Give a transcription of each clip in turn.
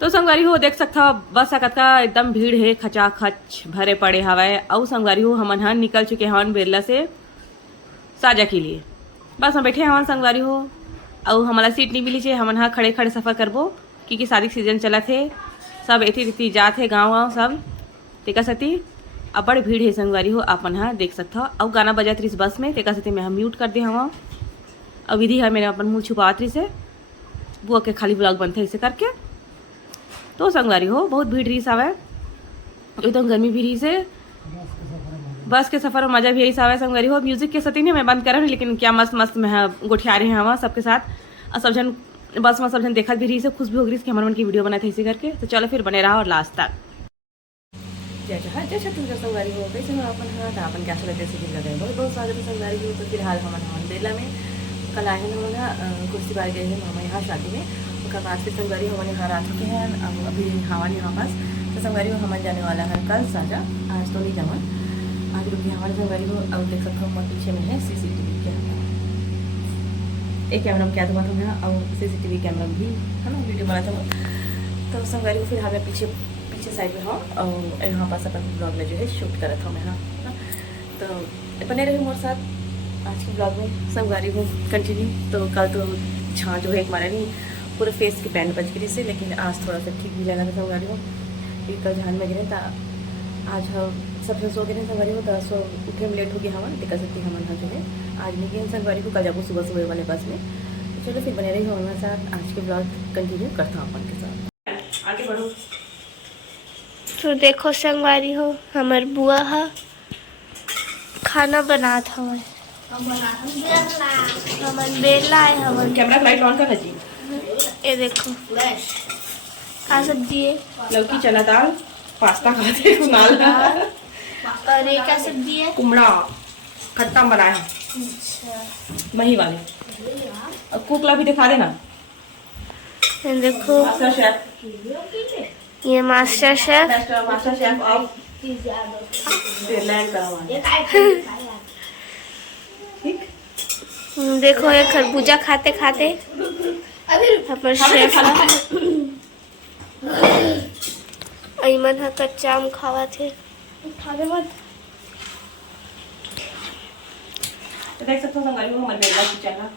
तो संगवारी हो देख सकता बस सकत का एकदम भीड़ है, खचाखच भरे पड़े हवाए। और संगवारी हो हमन हन निकल चुके हवन बेरला से साजा के लिए। बस हम बैठे हवन संगवारी हो, और हमारा सीट नहीं मिली छे। हमन हा खड़े खड़े सफ़र करबो क्योंकि शादी सीजन चलत है, सब एती रीति जात है गाँव गाँव सब तेका सती। अब बड़ भीड़ है संगवारी हो, अपन हा देख सकता। और गाना बजात रही बस में तेका सती मैं हम म्यूट कर दे हवा। और विधि है मेरे अपन मुँह छुपात रही से बुआ के खाली ब्लॉग बनते इसे करके। तो संगवारी हो बहुत भीड़ रही सावे, एकदम गर्मी भी रही से। बस के सफर में मजा भी यही सावे संगवारी हो। म्यूजिक के सती नहीं मैं बंद कर लेकिन क्या मस्त मस्त मैं गोठिया रहे हैं हवा सबके साथ। और सब जन बस में सब जन देखा भी रही से, खुश भी हो गई कि हमारे मन की वीडियो बनाए थे इसी करके। तो चलो फिर बने रहा और लास्ट तक। जय छत्तीसगढ़ संगवारी हो कैसे हो अपन हाँ तो अपन क्या चलते से दिन लगे बहुत बहुत स्वागत है संगवारी हो। तो फिलहाल हम बेला में कल आए हैं हम कुर्सी बार गए हैं मामा यहाँ शादी में। उसका बाद फिर संगवारी हमारे यहाँ आ चुके हैं। अब अभी हमारे यहाँ पास तो संगवारी हो हमारे जाने वाला है कल साजा, आज तो नहीं जाऊँ आज रुकी हमारे संगवारी हो। अब देख सकते हो पीछे में है CCTV कैमरा, एक कैमरा में क्या दुआ हूँ यहाँ और CCTV कैमरा भी है ना वीडियो बनाता हूँ। तो संगवारी को फिलहाल मैं पीछे साइड में हूँ और यहाँ पास अपन ब्लॉग में जो है शूट कर था मैं। हाँ तो बने रहे मोर साथ आज के ब्लॉग में संगवारी को कंटिन्यू। तो कल तो छाँ जो है हमारा नहीं पूरे फेस की बैंड बज गई से, लेकिन आज थोड़ा सा ठीक भी लगा था संगवारी को क्योंकि कल ध्यान में गिरे था। आज हम सब सो गए संगवारी को, तो सो उठे में लेट हो गया हवन दिक्कत सकती हमारे यहाँ जो है आज नहीं गए संगवारी को, कल जाबो सुबह सुबह वाले बस में। तो चलो फिर बने रही हमारे साथ, आज के ब्लॉग कंटिन्यू करता हूँ अपन के साथ। आगे बढ़ो। तो देखो संगवारी हो हमार बुआ हा खाना बनात हवन, हमन बेला आए हवन। कैमरा लाइट ऑन कर जी। ये देखो का सब्जी है, लौकी चना दाल पास्ता खाते कुनाल और ये क्या सब्जी है, कुमड़ा खट्टा बनाया है अच्छा मही वाले। और कुकला भी दिखा देना। ये देखो मास्टर शेफ, ये मास्टर शेफ ऑफ फिनलैंड का हुआ ठीक। देखो ये खरबूजा खाते खाते हमारे शेफ अईमन हा कच्चा आम खावा थे। तो देख सकते हो संगवारी को हमारे बेला की चना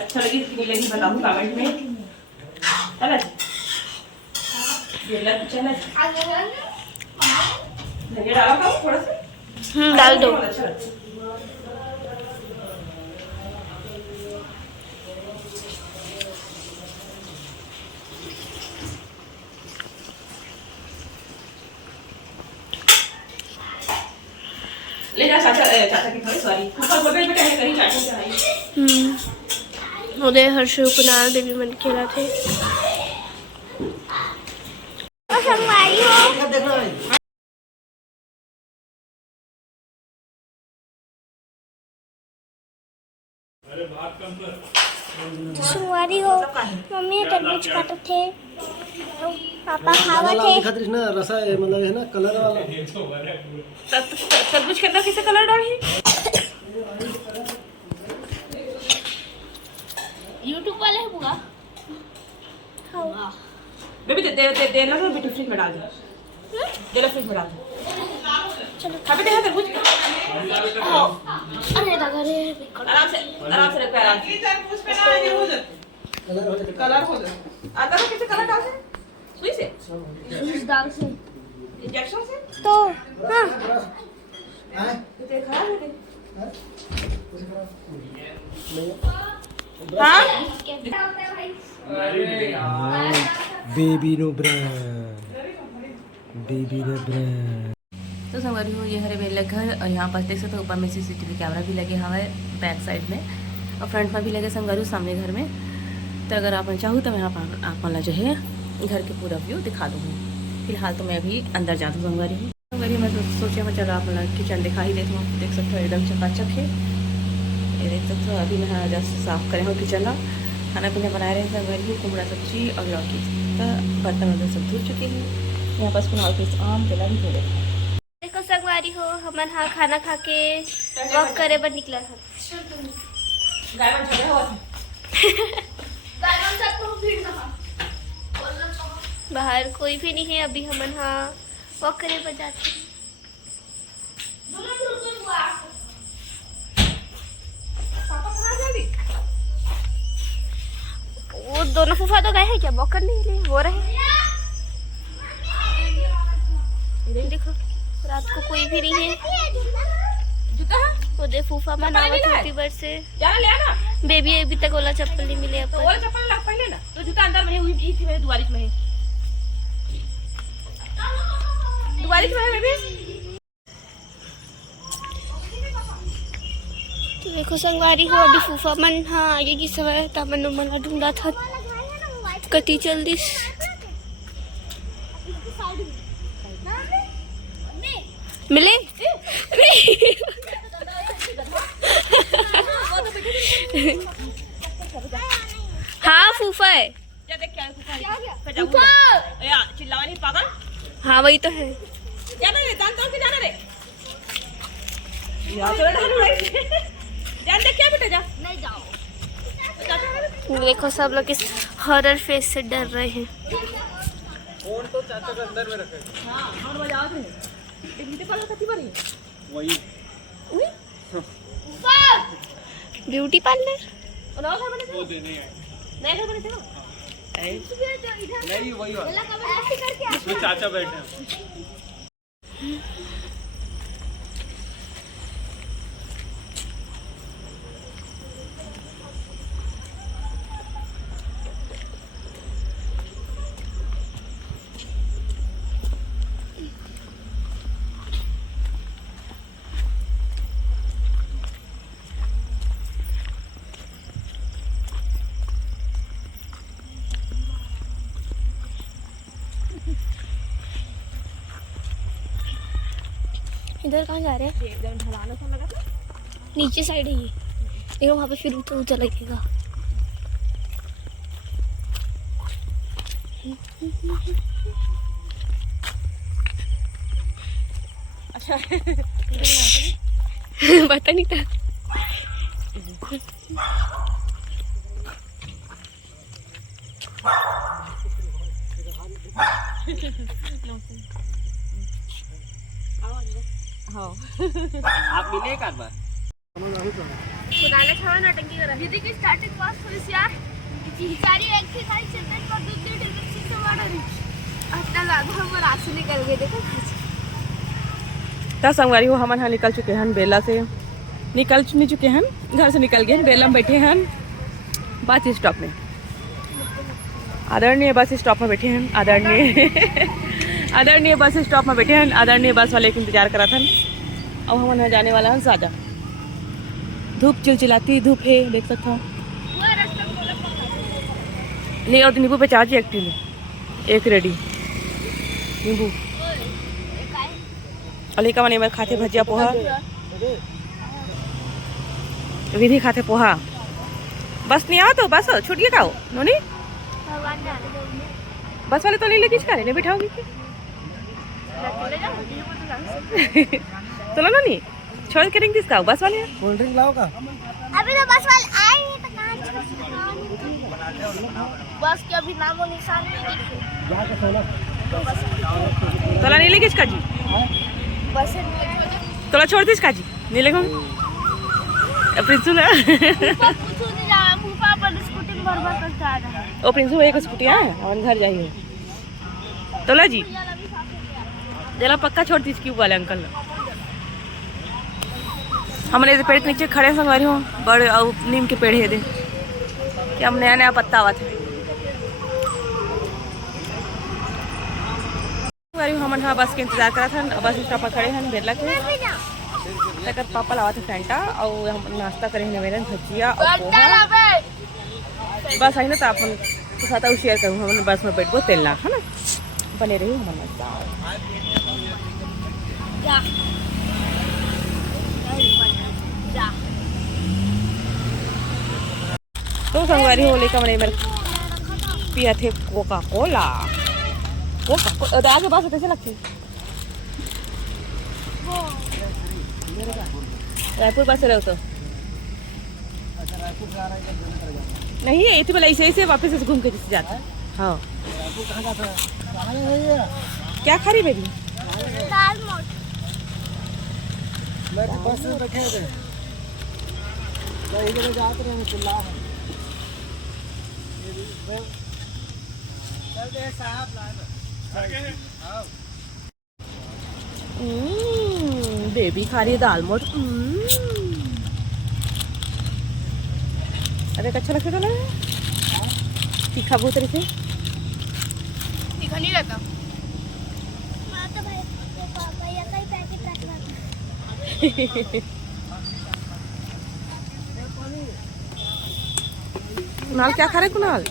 अच्छा लगी कि नहीं लगी बताओ कमेंट में। चला बेला की चना धनिया डाला खाओ थोड़ा सा डाल दो। ले जा चाचा की थोड़ी सॉरी ऊपर बोल रहे बेटा है कहीं चाचा से आई। उदय हर्ष कुनाल देवी मन खेला थे। संगवारी हो मम्मी तरबूज खाते थे, पापा खावा थे। दिखाती ना रसा मतलब है ना कलर वाला तरबूज के अंदर कैसे कलर डाली YouTube वाले है बुआ। हाँ बेबी दे ना बेटी फ्रिज में डाल दे लो फ्रिज में डाल दो। चलो खा पे दे तरबूज अरे दादा रे आराम से रख पे आराम से। तरबूज पे ना ये हो जाए कलर हो जाए आता है कैसे कलर डालते हैं सुई से इस दाल से इंजेक्शन से तो हाँ तो खराब हो गई हाँ baby no brand baby no brand. तो संगवारी हो ये हरे बेले घर और यहाँ पर देख सकते हो ऊपर में CCTV कैमरा भी लगे हुआ है बैक साइड में और फ्रंट में भी लगे संगवारी सामने घर में। तो अगर आप चाहूँ तो मैं यहाँ पर आप वाला जो है घर के पूरा व्यू दिखा दूँगी। फिलहाल तो मैं अभी अंदर जाती हूँ संगवारी मैं तो सोचा मैं चलो आप वाला किचन दिखा ही देती हूँ। देख सकते हो एकदम चकाचक है, ये देख सकते हो। अभी मैं जस्ट साफ करे हूँ किचन का, खाना पीना बना रहे हैं संगवारी कुमड़ा सब्जी और लौकी का बर्तन वर्तन सब धुल चुके हैं। यहाँ पास कुनाल पीस आम केला भी धोले। देखो संगवारी हो हमन हाँ खाना खा के वॉक करे बर निकला था। गाय झगड़ा हुआ था बाहर कोई भी नहीं है अभी। हम हाँ वॉक करे बजाते। वो दोनों फूफा तो गए हैं क्या वॉक करने के लिए? वो रहे देखो, रात को कोई भी नहीं है। वो दे फूफा मनावत होती बर से। बेबी अभी तक ओला चप्पल नहीं मिले अपन। ओला चप्पल ला पहले ना, तो जूता अंदर में है, वही इसी में दुआरी में है, दुआरी में है बेबी। तो देखो संगवारी हो अभी फूफा मन हाँ आगे की समय तमन मला ढूंढा था कति चल दिस मिले हाँ फूफा है। क्या देख क्या फूफा या चिल्लावा नहीं पागल। हाँ वही तो है। जाना रे तान तान के जाना रे या तो जान देख क्या बेटा जा नहीं जाओ। देखो सब लोग इस हॉरर फेस से डर रहे हैं। फोन तो चाचा के अंदर में रखे। हां और बजाओ रे एक नीचे पर कति बड़ी वही ब्यूटी पार्लर और घर बने वो देने है नए घर बने थे ना नहीं वही वाला उसमें चाचा बैठे हैं। इधर कहाँ जा रहे हैं? एकदम ढलाना सा लगा था। नीचे साइड है ये। देखो वहाँ पे फिर तो ऊंचा लगेगा। अच्छा पता नहीं था। आप मिले एक आध बार सुनाने छावा नटंकी करा दीदी की स्टार्टिंग पास पुलिस यार चिकारी एक थी खाली चंदन पर दूसरी डिस्ट्रिक्ट से वाड़ा रही अच्छा ज्यादा हम रास्ते निकल गए। देखो ता संगवारी हो हमन निकल चुके हैं बेला से। निकल नहीं चुके हैं, घर से निकल गए बेला में बैठे हैं बस स्टॉप में। आदरणीय बस स्टॉप में बैठे हैं। आदरणीय बस स्टॉप में बैठे हैं। आदरणीय बस वाले के इंतजार करा था। अब हम जाने वाला है साजा। धूप चिलचिलाती धूप है, देख सकते हो। नहीं और नींबू पे चार्ज एक्टिव एक रेडी नींबू अलिका मने में खाते भजिया पोहा। विधि खाते पोहा। बस नहीं आओ तो बस छुट्टी खाओ नोनी। बस वाले तो ले ले किस करे बिठाओगी तो लो नहीं छोड़ के रिंग दिखाओ बस वाले। कोल्ड ड्रिंक लाओ का अभी तो बस वाले आए हैं तो कहां बस के अभी नाम और निशान नहीं दिखे। जाके सोना तोला नीले किसका जी बस तोला छोड़ दिस का जी नीले को प्रिंसू ना पूछो नहीं जा फूफा पर स्कूटी में भरभर करके आ रहा है। ओ प्रिंसू एक स्कूटी है अपन घर जाइए तोला जी जरा पक्का छोड़ दिस क्यों वाले अंकल हमारे पेड़ के नीचे खड़े संगवारी हो बड़े नीम के पेड़ है दे कि हम नया नया पत्ता आवा थे हम हाँ बस के इंतजार करा था। बस स्टॉप पर खड़े हैं बेरला के तक पापा लावा थे फैंटा और हम नाश्ता करे हैं मेरे भजिया और पोहा। बस आई ना तो आप साथ शेयर करूँ हम बस में बैठ को तेल ला है ना बने रही हमारे तो संगवारी हो लेकर मैंने मेरे पिया थे कोका कोला। आगे बस कैसे लगती रायपुर बस रहे हो तो नहीं ये तो ऐसे ऐसे वापस घूम के जैसे जाता है। हाँ कहाँ जाता है? कहाँ है? क्या खा रही बेबी? दाल मोठ मैं तो बस में बैठे थे, मैं इधर जाते रहे चिल्ला है। चलते साहब लाए बेबी खा रही है दाल मोठ। अरे अच्छा लगता था तीखा बहुत तरीके से। तीखा नहीं रहता। मैं तो भाई भैया का ही पैकेट रख रहा था। कुणाल क्या खा रहे कुणाल?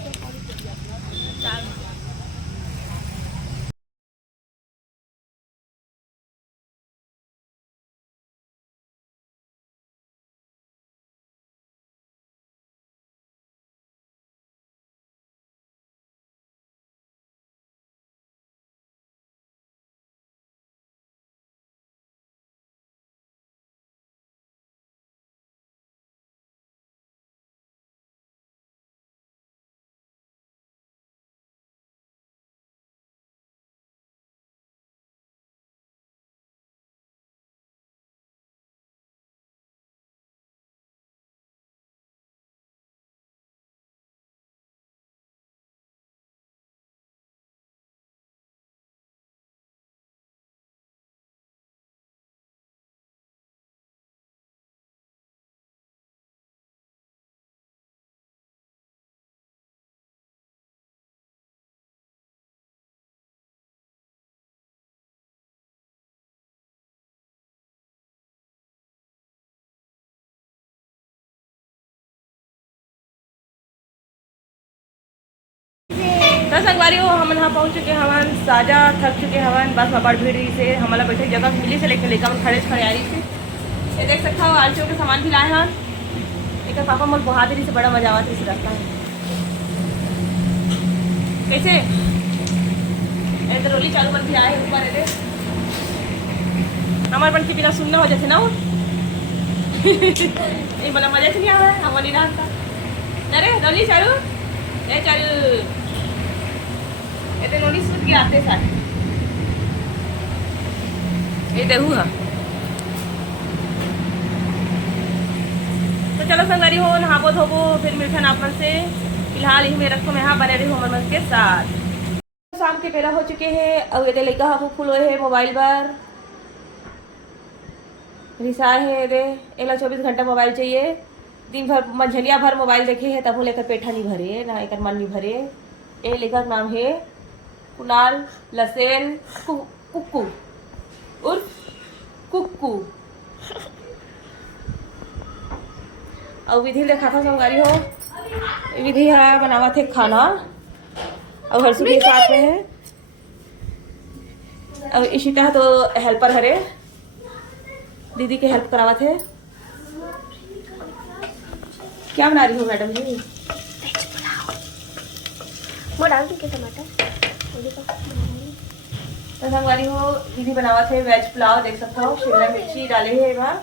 तो संगवारी हो हम यहाँ पहुँच चुके हवन साजा थक चुके हवन बस में बड़ भीड़ से हमारा बैठे जगह मिली से लेकर लेकर खड़े खड़ियारी से ये देख सकता हो आलचो के सामान भी लाए हैं एक पापा मोल बहादुरी से बड़ा मजा आवा था इस रास्ता में कैसे ऐसे रोली चालू बन भी आए ऊपर है हमारे बन के बिना सुनना हो जाते ना वो ये बड़ा मजा नहीं आ रहा है हमारी रास्ता अरे रोली चालू ए चालू ये नोनी सूट गिराते साथ ये देहू है तो चलो संगवारी हो नहाबो धोबो फिर मिलते आप मन से फिलहाल यही मेरे रखो मैं यहाँ बने रही हूँ मन के साथ शाम के बेला हो चुके हैं और ये लड़का हम फुल हुए है मोबाइल पर रिसाए है ये एला 24 घंटा मोबाइल चाहिए दिन भर मंझलिया भर मोबाइल देखे है तब लेकर पेठा नहीं भरे ना एक मन नहीं भरे ये लेखक नाम है कुणाल लसेन कुक्कू उर्फ कुक्कू और विधि देखा था संगारी हो विधि है बनावा थे खाना और हर्षु के साथ में है और इशिता तो हेल्पर हरे दीदी के हेल्प करावा थे क्या बना रही हो मैडम जी वो डाल दी क्या टमाटर तो संगवारी हो दीदी बनावा थे वेज पुलाव देख सकते हो शिमला मिर्ची डाले है वहाँ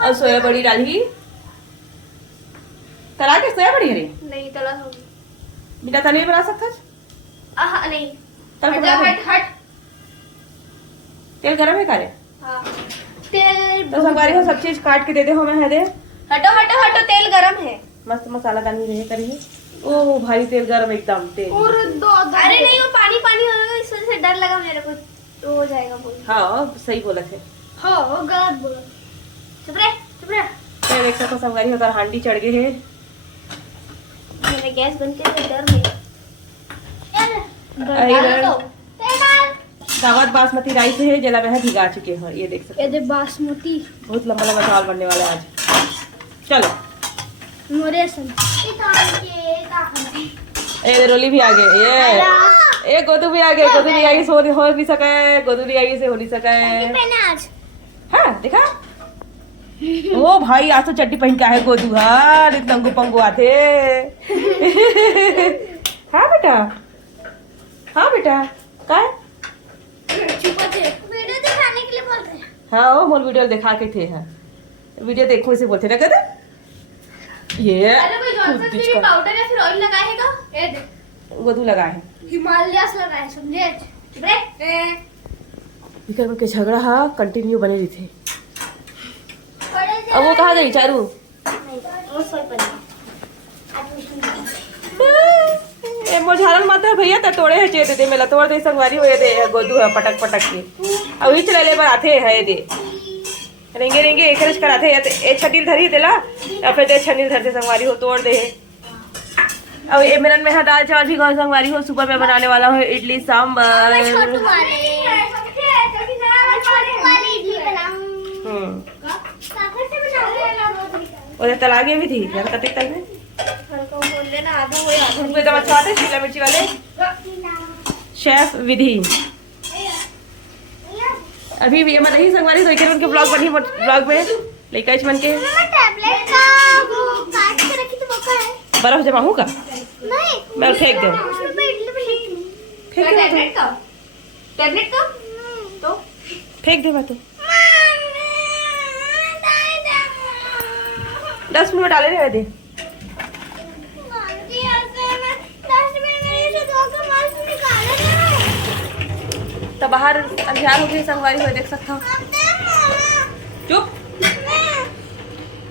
और सोया बड़ी डाली तला के सोया बड़ी हरी नहीं तला होगी बिना तले बना सकता नहीं तल के बना हट तेल गरम है कारे हाँ तेल तो संगवारी हो सब चीज काट के दे दे हो मैं है दे हटो हटो हटो तेल गरम है मस्त मसाला दानी रहे करिए ओ भाई तेल गरम एकदम तेल और दो अरे नहीं वो पानी पानी हो रहा है इस वजह से डर लगा मेरे को तो हो जाएगा बोल हाँ सही बोला थे हाँ गलत बोला चुप रहे ये देख सकते हो संगवारी होकर हांडी चढ़ गए है मैंने गैस बंद किया तो डर नहीं दावत बासमती राइस है जला वह भिगा चुके हैं ये देख सकते ये बासमती बहुत लंबा लंबा चावल बनने वाला है आज चलो मोरे ए रोली भी आ गए ये गोदू भी आ गए गोदू भी आई सो हो नहीं सका गोदू भी आई से हो नहीं सका आज हाँ देखा ओ भाई आज तो चड्डी पहन के आए गोदू हाँ तंगू पंगू आते हाँ बेटा क्या वीडियो दिखाने के लिए बोल रहे हैं हाँ वो मोल वीडियो दिखा के थे हाँ वीडियो देखो इसे बोलते ना कहते ये अरे कोई जॉनसन बेबी पाउडर या फिर ऑयल लगाएगा ये देख गोदू लगाए हैं। हिमालय से लगा है, समझे? विक्रम के झगड़ा हा कंटिन्यू बने रही थे। अब वो कहाँ गई चारू? मोर झाड़न माता भैया त तोड़े है चेत दे मेला तोड़ दे संगवारी होए दे गोदू है पटक पटक के अब ही चले पर आथे है दे रेंगे रेंगे एकरज कराथे ए छटील धरी देला या फिर दे छनील धरते संगवारी हो तोड़ दे। अब ये मेरन में है दाल चावल भी गौ संगवारी हो सुबह में बनाने वाला हो इडली सांबर। और तलागे भी थी घर कते तल में उनको एकदम अच्छा आते शिमला मिर्ची वाले शेफ विधि। अभी भी मैं नहीं संगवारी तो उनके ब्लॉग बनी ब्लॉग में लेकर मन के बर्फ जमा हूँ का मैं फेंक दूँ फेंक दे मैं तो 10 मिनट डाले रहे दे तो बाहर अंधियार हो गई संगवारी हो देख सकता हूँ। चुप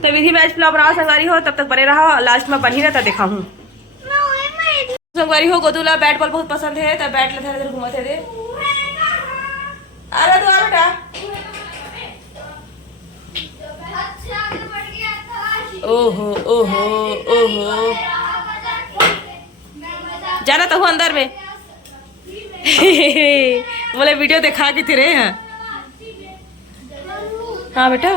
तो विधि वेज पुलाव बनाओ संगवारी हो तब तक बने रहा लास्ट में बनी रहता देखा हूँ। संगवारी हो गोदूला बैट बॉल बहुत पसंद है तब बैट लेते इधर घूमते थे। अरे तो आ बेटा ओहो ओहो ओहो जाना तो हूँ अंदर में बोले वीडियो दिखा के तेरे हैं। हाँ बेटा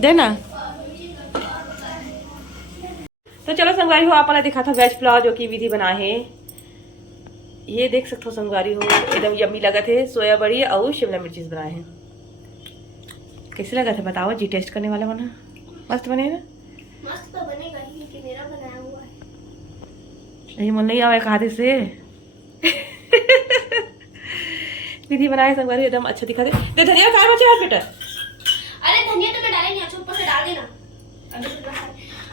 देना तो चलो संगवारी हो आपने दिखा था वेज पुलाव जो कि विधि बना है ये देख सकते हो संगवारी हो एकदम यम्मी लगा थे सोया बड़ी और शिमला मिर्ची बनाए हैं। कैसे लगा था बताओ जी टेस्ट करने वाला बना मस्त बने ना मस्त तो बनेगा ही कि मेरा बनाया हुआ है। नहीं मन नहीं आवे कहा से विधि बनाए संगवारी एकदम अच्छा दिखा दे धनिया खाए बच्चे हाथ बेटा। अरे धनिया तो मैं डाले नहीं अच्छा ऊपर से डाल देना।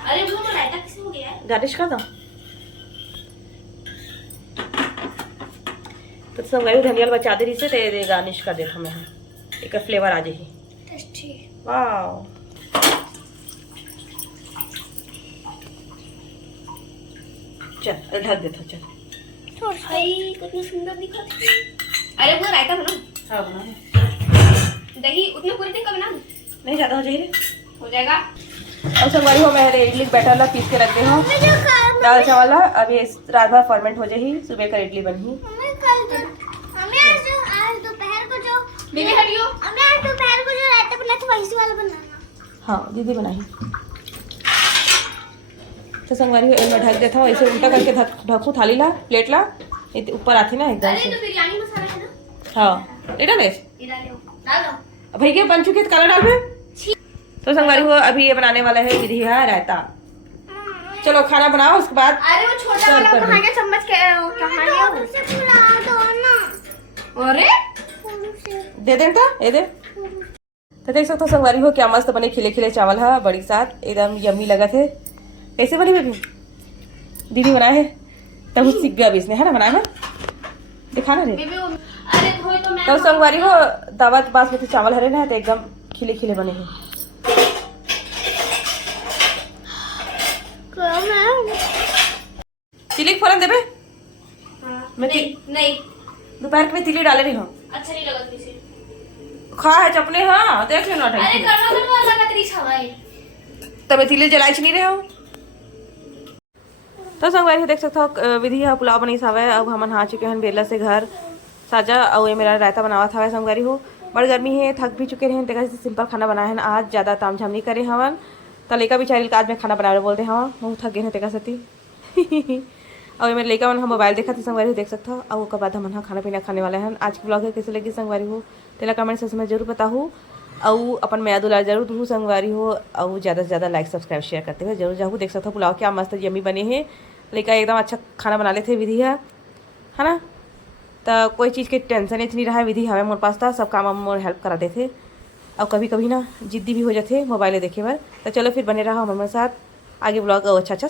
अरे वो तो रायता किसने हो गया है गार्निश कर दो तो संगवारी धनिया बचा दे रही से दे गार्निश कर देता मैं एक फ्लेवर आ जाए टेस्टी वाओ। चल ढक देता चल भाई कितनी सुंदर दिखा। अरे वो रायता बना। हाँ बना दही उतने पूरे दिन का बना नहीं ज़्यादा हो जाएगी हो जाएगा। अब संगवारी हो मैं इडली बैटर ला पीस के रख दे हो दाल चावल अब ये रात भर फॉर्मेट हो जाएगी सुबह का इडली बनी। हाँ दीदी बनाई तो संगवारी हो मैं ढक देता हूँ ऐसे उल्टा करके ढकू थाली ला प्लेट ला ऊपर आती ना एकदम से। बिरयानी मसाला है ना हाँ ये डाले डालो भाई के बन चुके काला डाल में तो संगवारी हो अभी ये बनाने वाला है विधि है रायता। चलो खाना बनाओ उसके बाद। अरे वो छोटा वाला कहाँ गया चम्मच कहाँ गया। अरे दे दे ये दे तो देख सकते हो संगवारी हो क्या मस्त बने खिले खिले चावल है बड़ी साथ एकदम यम्मी लगा थे। कैसे बनी बेबी दीदी बनाए है तब सीख गया अभी इसने है ना बनाए ना दिखाना रे। अरे तो संगवारी हो दावत बासमती चावल हरे ना तो एकदम खिले खिले बने हैं। तिली फोरन देबे मैं नहीं दोपहर में तिली डाले रही हूँ अच्छा नहीं लगा किसी खा है चपने हाँ देख लेना अरे करना लगा तेरी छवाई तब तिली जलाई नहीं रहे हो तो संगवारी देख सकते हो विधि है पुलाव बनी सावे अब हम नहा चुके हैं बेला से घर साजा और ये मेरा रायता बनावा था संगवारी हो बड़ी गर्मी है थक भी चुके हैं देखा सिंपल खाना बनाए हैं आज ज़्यादा ताम झाम नहीं करे हवन तो लेका भी चाहिए आज में खाना बना रहे बोलते हाँ मुँह थक गए हैं तेका सती और ये मेरे लेका मन हम मोबाइल देखा था संगवारी देख सकता और उसके बाद हम खाना पीना खाने वाले हैं। आज की ब्लॉग है कैसे लगी संगवारी हो तेला कमेंट सेक्शन में जरूर बताऊँ और अपन मैं दुलार जरूर दूँ संगवारी हो और ज़्यादा से ज़्यादा लाइक सब्सक्राइब शेयर करते हुए जरूर जाऊँ। देख सकता हूँ पुलाव क्या मस्त यम्मी बने हैं लेका एकदम अच्छा खाना बना लेते विधि है ना तो कोई चीज़ की टेंशन नहीं रहा है विधि हमें मोर पास था सब काम हम मोर हेल्प करा देते और कभी कभी ना जिद्दी भी हो जाते मोबाइल देखे बर। तो चलो फिर बने रहा हमारे साथ आगे ब्लॉग और अच्छा अच्छा